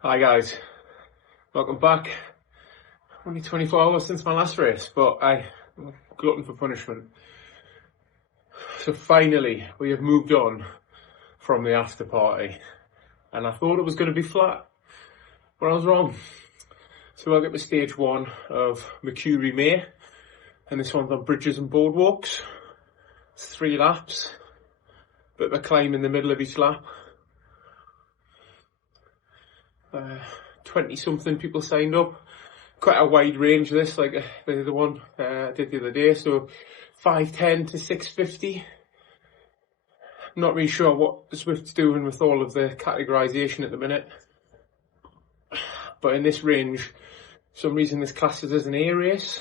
Hi guys, welcome back. Only 24 hours since my last race, but I'm glutton for punishment. So finally, we have moved on from the after party, and I thought it was going to be flat, but I was wrong. So I'll get to stage one of Makuri May, and this one's on Bridges and Boardwalks. It's 3 laps, bit of a climb in the middle of each lap. 20 something people signed up. Quite a wide range this, like the one I did the other day, so 510 to 650. I'm not really sure what Zwift's doing with all of the categorisation at the minute, but in this range, for some reason this classes as an A race.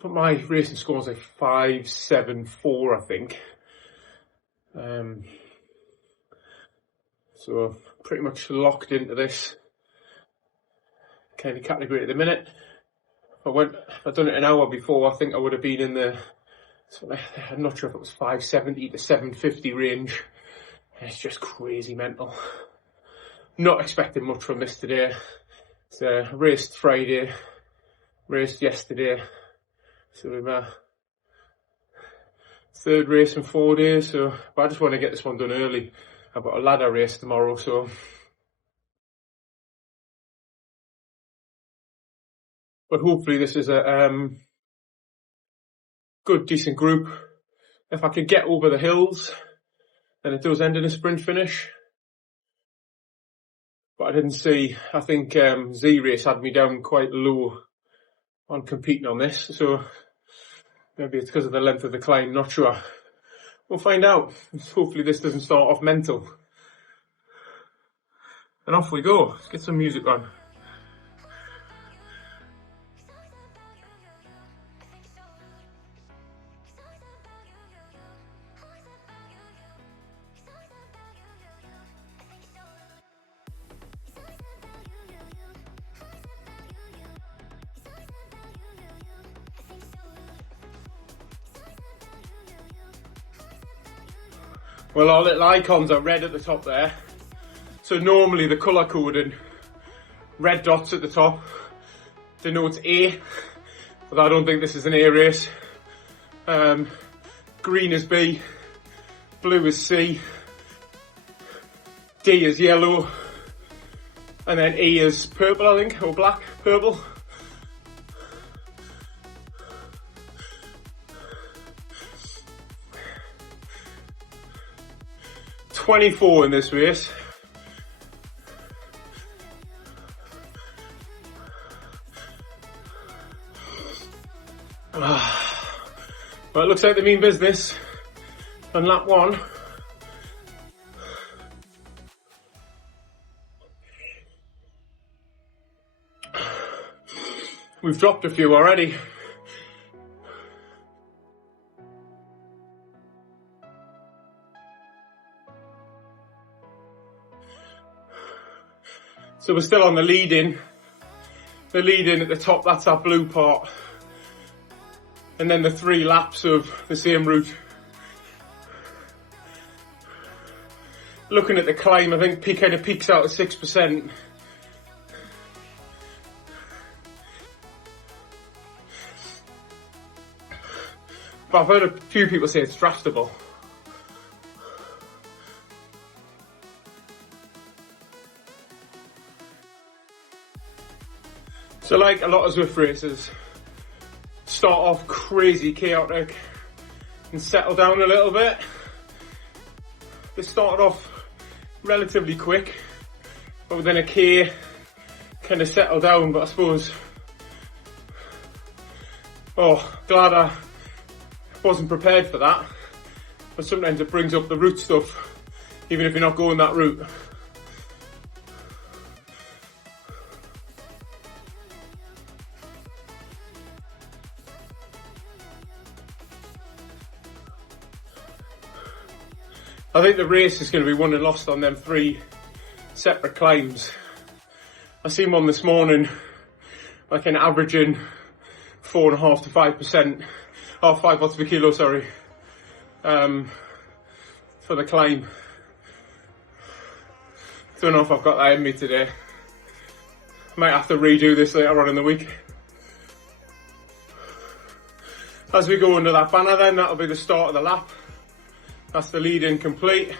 But my racing score is like 574, I think. So pretty much locked into this kind of category at the minute. If I'd done it an hour before, I think I would have been in the, I'm not sure if it was 570 to 750 range. It's just crazy mental. Not expecting much from this today. It's raced Friday, raced yesterday. So we've third race in 4 days, so but I just want to get this one done early. I've got a ladder race tomorrow, so but hopefully this is a good, decent group. If I could get over the hills, then it does end in a sprint finish. But I didn't see, I think Z-Race had me down quite low on competing on this, so maybe it's because of the length of the climb, not sure. We'll find out. Hopefully this doesn't start off mental. And off we go. Let's get some music on. Well, our little icons are red at the top there. So normally the colour coding, red dots at the top, denotes A, but I don't think this is an A race. Green is B, blue is C, D is yellow, and then E is purple, I think, or black, purple. $24 in this race. Well, it looks like they mean business on lap 1. We've dropped a few already. So we're still on the lead in. The lead in at the top, that's our blue part. And then the 3 laps of the same route. Looking at the climb, I think kind of peaks out at 6%. But I've heard a few people say it's draftable. So like a lot of Zwift races, start off crazy chaotic and settle down a little bit. They started off relatively quick, but within a K kind of settled down. But I suppose, glad I wasn't prepared for that. But sometimes it brings up the route stuff, even if you're not going that route. I think the race is going to be won and lost on them 3 separate climbs. I seen one this morning, like an averaging 4.5 to 5%, or 5 watts per kilo, sorry, for the climb. Don't know if I've got that in me today. Might have to redo this later on in the week. As we go under that banner then, that'll be the start of the lap. That's the lead in complete.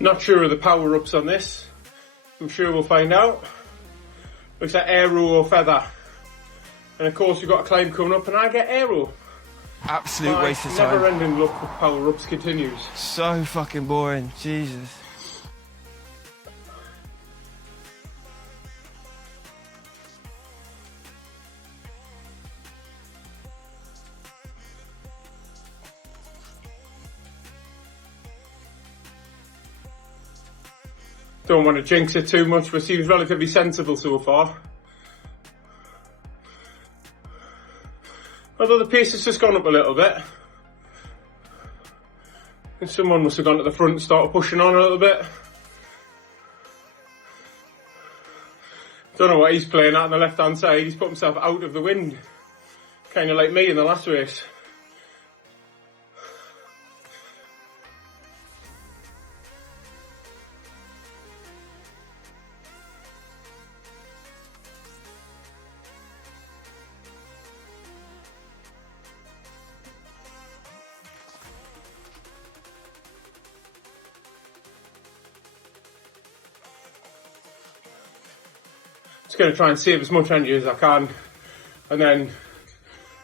Not sure of the power-ups on this. I'm sure we'll find out. Looks like aero or feather. And of course we've got a climb coming up and I get aero. Absolute waste of time. Never-ending look for power-ups continues. So fucking boring, Jesus. Don't want to jinx it too much, but seems relatively sensible so far. Although the pace has just gone up a little bit. And someone must have gone to the front and started pushing on a little bit. Don't know what he's playing at on the left hand side. He's put himself out of the wind. Kind of like me in the last race. Just going to try and save as much energy as I can, and then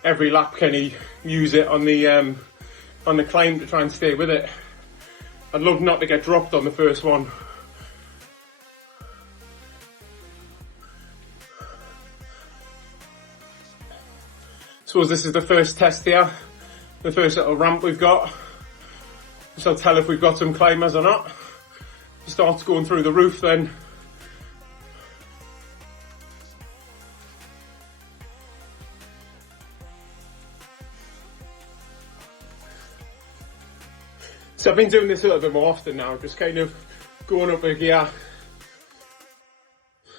every lap can he use it on the climb to try and stay with it. I'd love not to get dropped on the first one. Suppose this is the first test here, the first little ramp we've got. So I'll tell if we've got some climbers or not. If it starts going through the roof then so I've been doing this a little bit more often now, just kind of going up a gear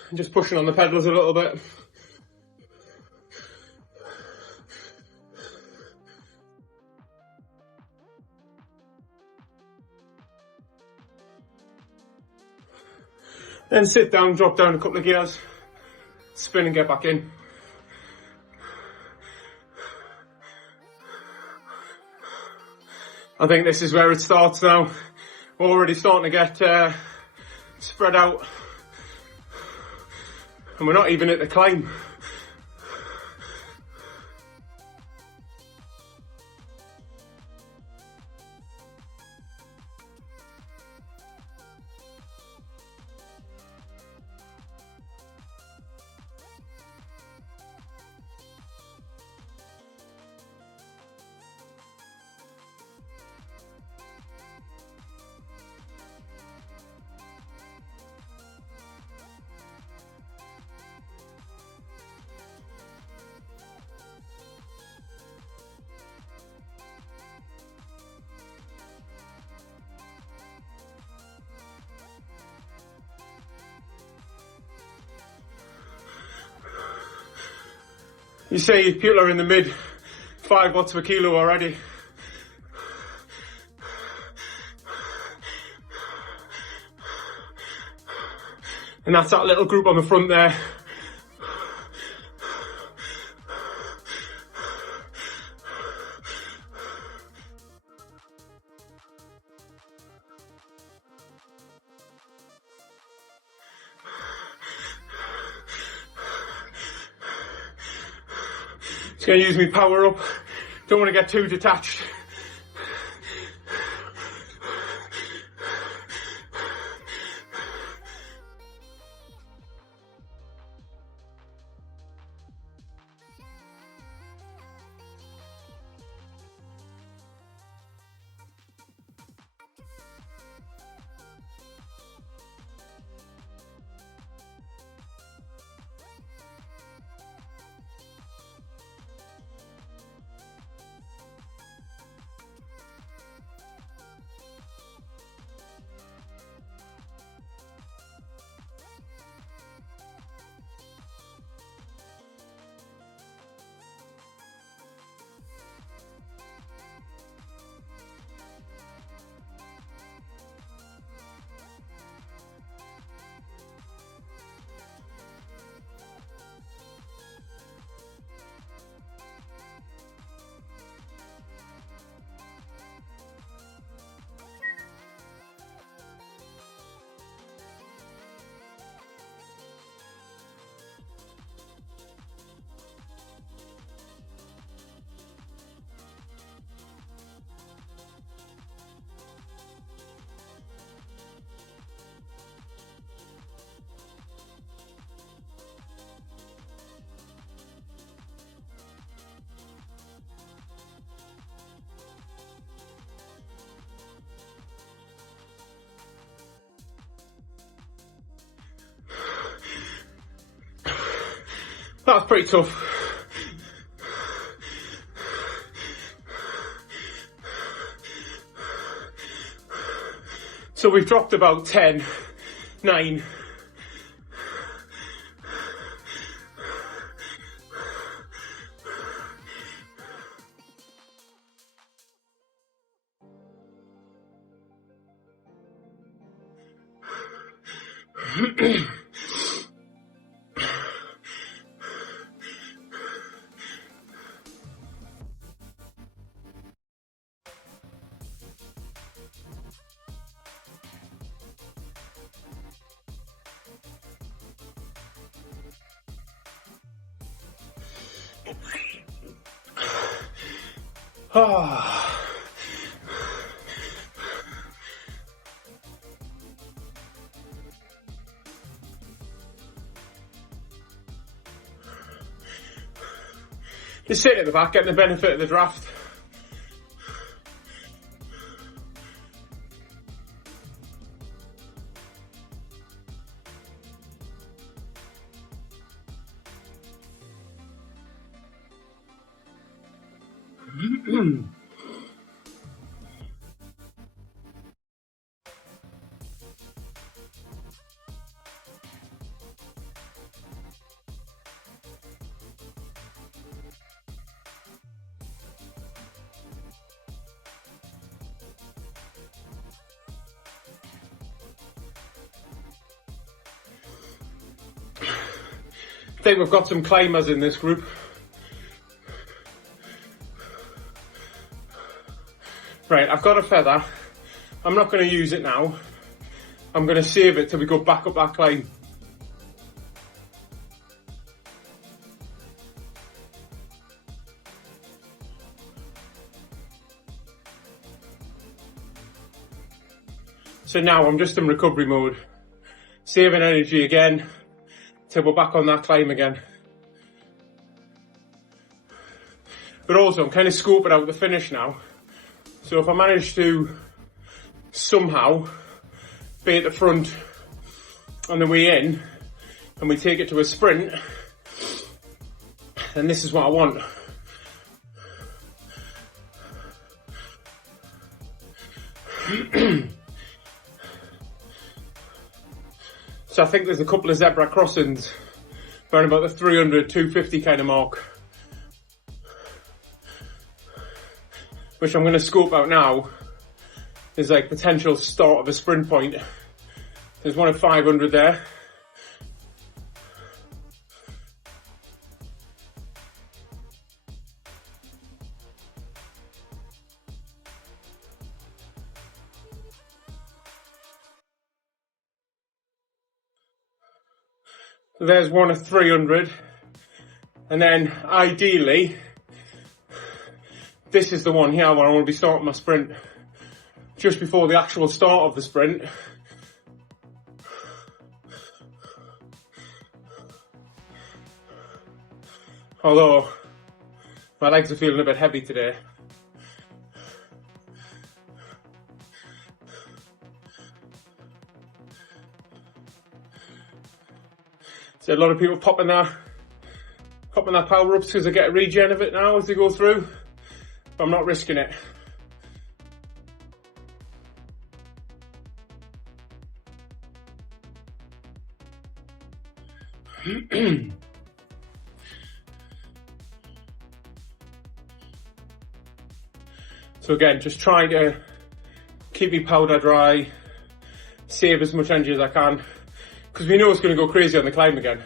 and just pushing on the pedals a little bit. Then sit down, drop down a couple of gears, spin and get back in. I think this is where it starts now. We're already starting to get spread out. And we're not even at the climb. You see people are in the mid 5 watts per kilo already. And that's that little group on the front there. Just going to use my power up. Don't want to get too detached. That's pretty tough. So we've dropped about 10, 9. Ah. Just sitting at the back, getting the benefit of the draft. I think we've got some climbers in this group. Right, I've got a feather. I'm not going to use it now. I'm going to save it till we go back up that climb. So now I'm just in recovery mode, saving energy again till we're back on that climb again. But also I'm kind of scoping out the finish now. So if I manage to somehow be at the front on the way in and we take it to a sprint, then this is what I want. So I think there's a couple of zebra crossings around about the 300, 250 kind of mark, which I'm going to scope out now is like potential start of a sprint point. There's one at 500 there. So there's one at 300. And then ideally, this is the one here where I want to be starting my sprint just before the actual start of the sprint. Although my legs are feeling a bit heavy today. So a lot of people popping their power ups because they get a regen of it now as they go through. But I'm not risking it. So again, just trying to keep my powder dry, save as much energy as I can, because we know it's going to go crazy on the climb again.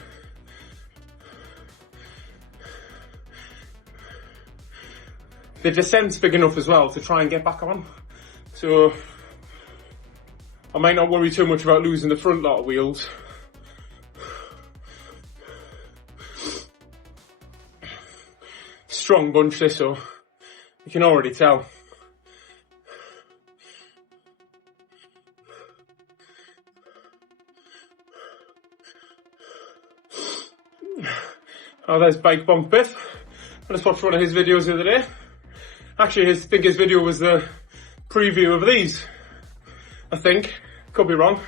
The descent's big enough as well to try and get back on. So I might not worry too much about losing the front lot of wheels. Strong bunch this, so you can already tell. Oh, there's BikeBonkBiff. I just watched one of his videos the other day. Actually, I think his video was the preview of these. I think. Could be wrong.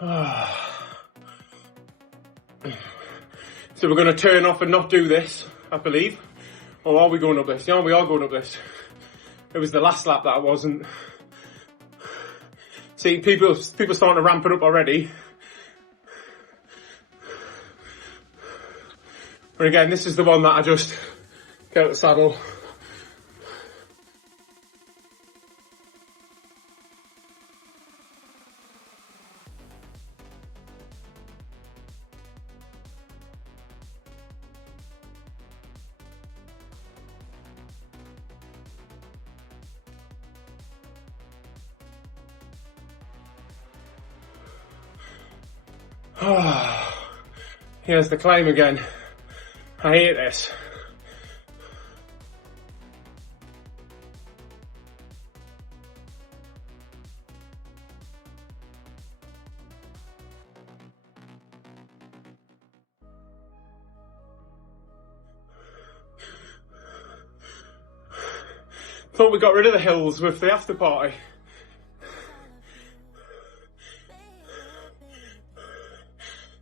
So we're going to turn off and not do this, I believe. Or are we going up this? Yeah, we are going up this. It was the last lap that I wasn't. See, people starting to ramp it up already. But again, this is the one that I just get out the saddle. Here's the climb again. I hate this. Thought we got rid of the hills with the after party.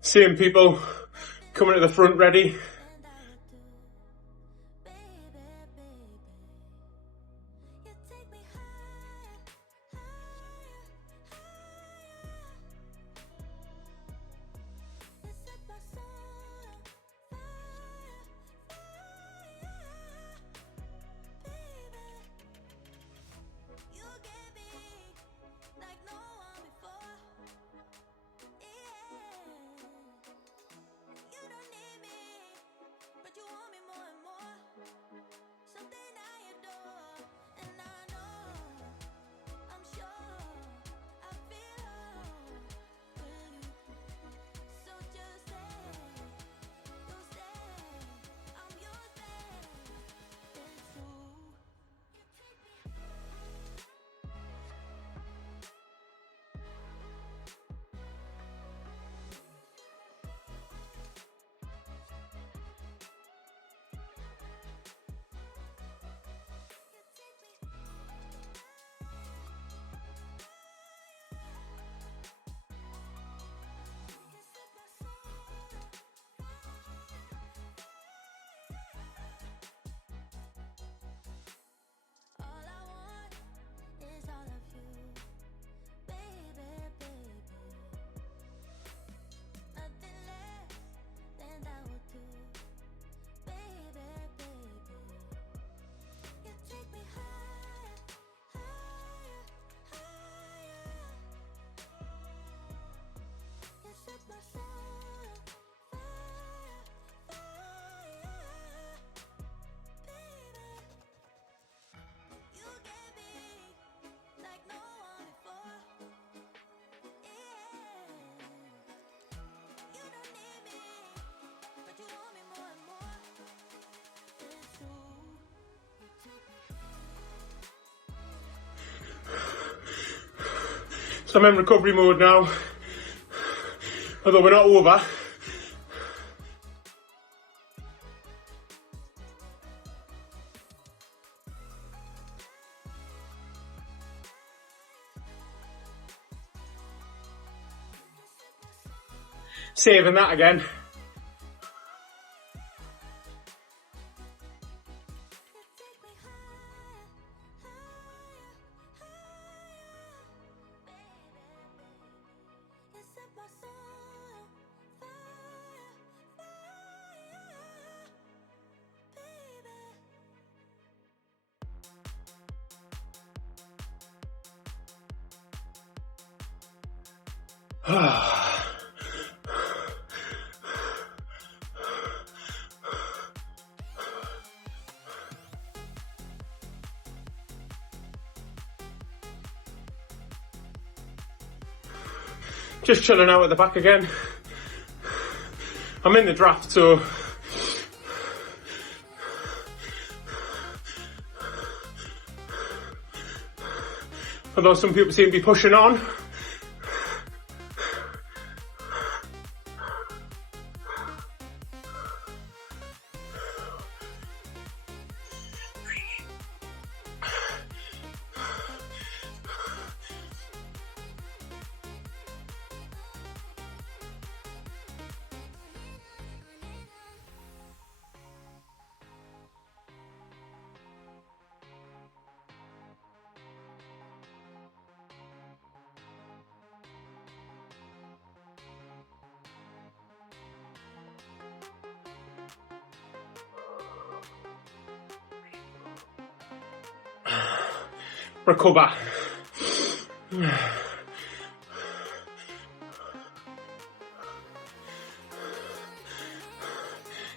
Seeing people coming to the front ready. So I'm in recovery mode now, although we're not over. Saving that again. Just chilling out at the back again. I'm in the draft, so although some people seem to be pushing on. recover.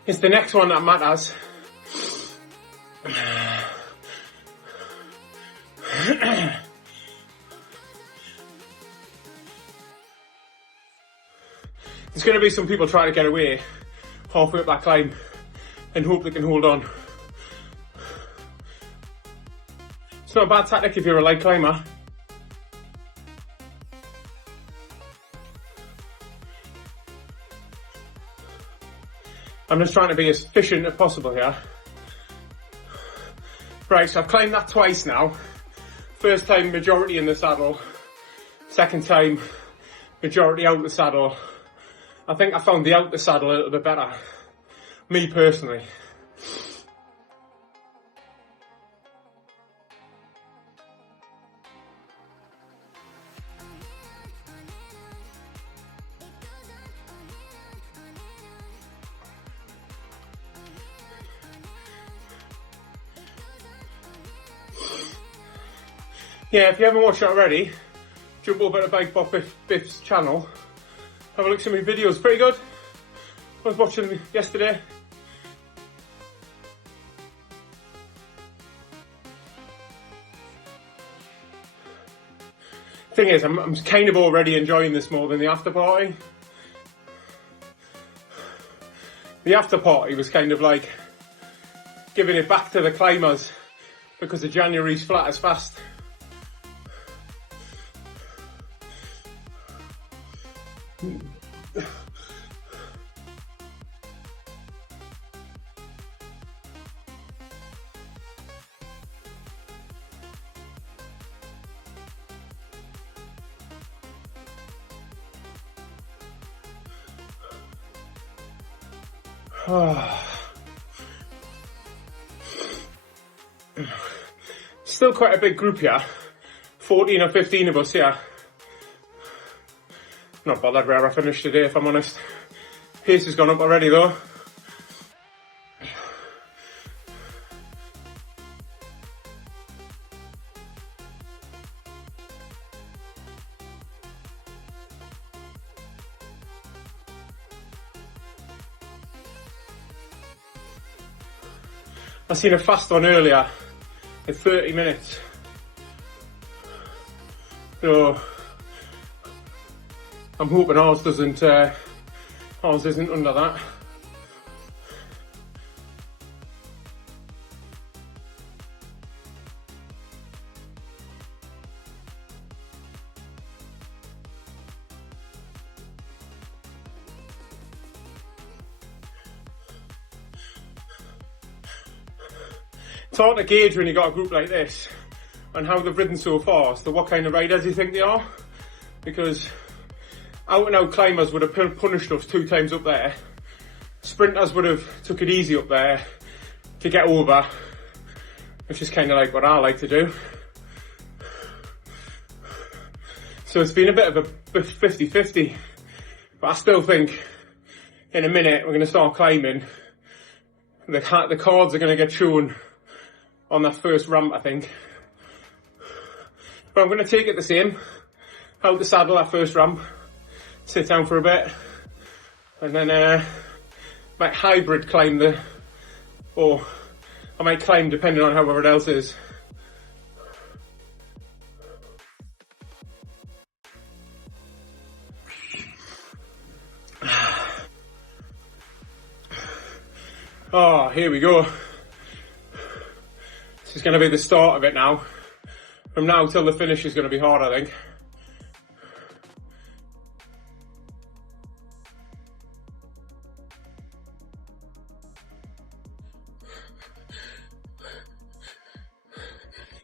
It's the next one that matters. There's going to be some people trying to get away halfway up that climb and hope they can hold on. It's not a bad tactic if you're a light climber. I'm just trying to be as efficient as possible here. Right, so I've climbed that twice now. First time, majority in the saddle. Second time, majority out the saddle. I think I found the out the saddle a little bit better. Me personally. Yeah, if you haven't watched it already, jump over to BikeBonkBiff's channel. Have a look at some of my videos, pretty good. I was watching yesterday. Thing is, I'm kind of already enjoying this more than the after party. The after party was kind of like giving it back to the climbers because the January's flat as fast. Still quite a big group here, 14 or 15 of us here. Not bothered where I finished today, if I'm honest. Pace has gone up already though. I seen a fast one earlier in 30 minutes. So I'm hoping ours isn't under that. It's hard to gauge when you got a group like this and how they've ridden so far as to what kind of riders you think they are, because out and out climbers would have punished us 2 times up there. Sprinters would have took it easy up there to get over, which is kind of like what I like to do. So it's been a bit of a 50-50, but I still think in a minute we're going to start climbing. The cards are going to get shown on that first ramp, I think. But I'm going to take it the same. Out the saddle, that first ramp. Sit down for a bit. And then might hybrid climb or I might climb depending on how everyone else is. Oh, here we go. This is going to be the start of it now. From now till the finish is going to be hard, I think.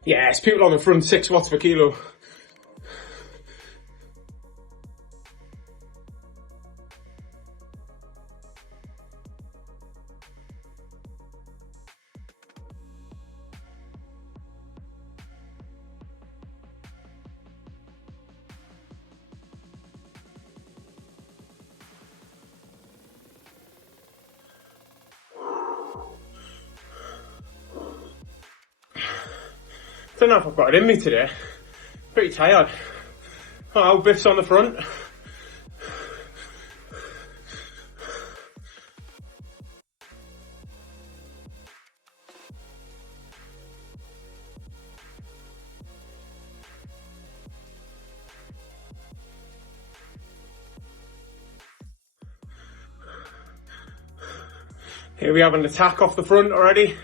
Yes, people on the front, 6 watts per kilo. don't know if I've got it in me today. Pretty tired. Oh, Biff's on the front. Here we have an attack off the front already.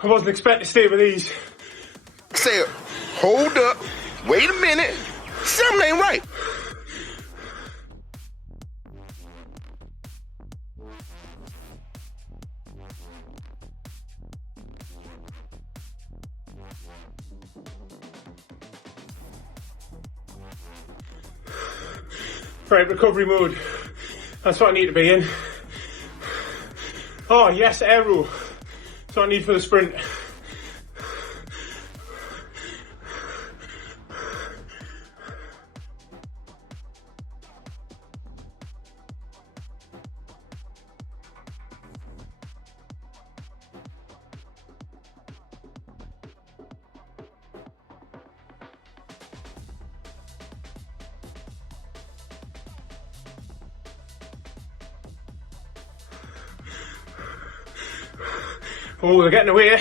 I wasn't expecting to stay with these. Say, hold up, wait a minute, something ain't right. Right, recovery mode. That's what I need to be in. Oh yes, aero. That's what I need for the sprint. Oh, they're getting away.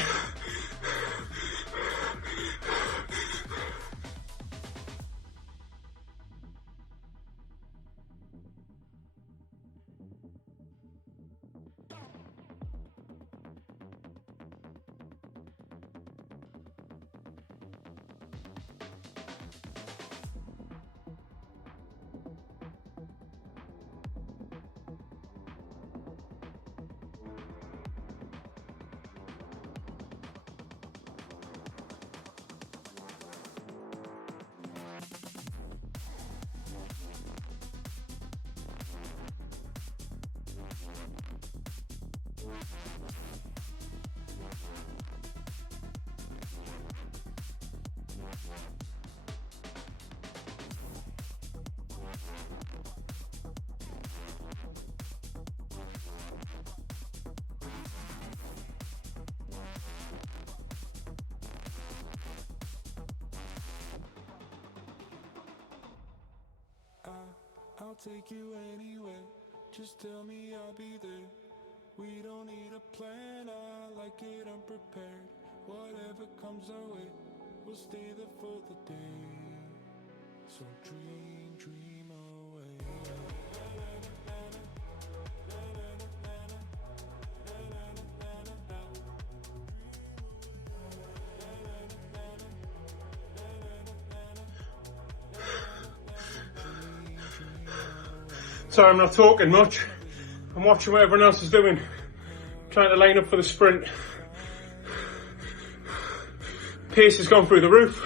I'll take you anywhere, just tell me I'll be there. We don't need a plan, I like it unprepared. Whatever comes our way, we'll stay there for the day. So dream, dream away. Sorry I'm not talking much. I'm watching what everyone else is doing. Trying to line up for the sprint. Pace has gone through the roof.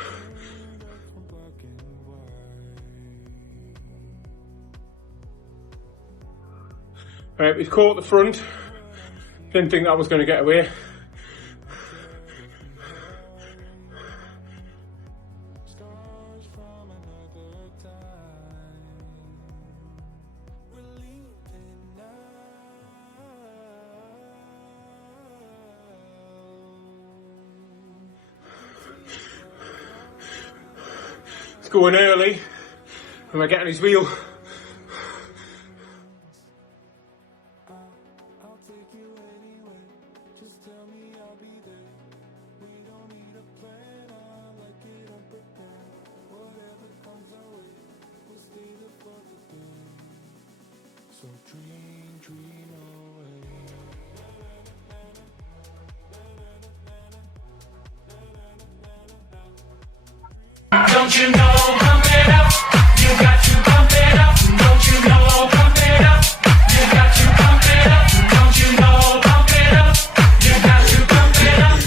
Right, we've caught the front. Didn't think that was going to get away. It's going early, and we're getting his wheel. So dream away. Don't you know, pump it up, you got to pump it up. Don't you know, pump it up, you got to pump it up. Don't you know, pump it up, you got to pump it up.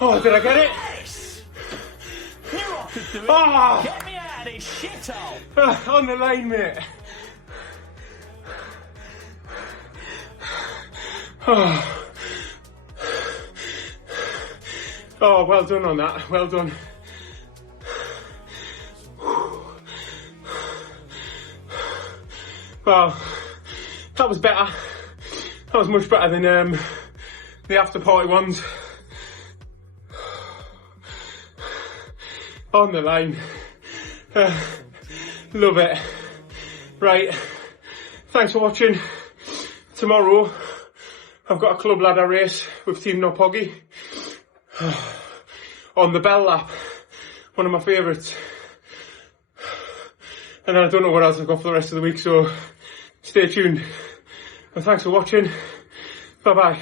Oh, did I get it? Oh, Get me out of this shithole. on the line, mate. Oh. Oh, well done on that. Well done. Well, that was better. That was much better than the after party ones. On the line. Love it. Right. Thanks for watching. Tomorrow, I've got a club ladder race with Team No Poggy. On the Bell Lap. One of my favourites. And then I don't know what else I've got for the rest of the week, so stay tuned. And thanks for watching. Bye bye.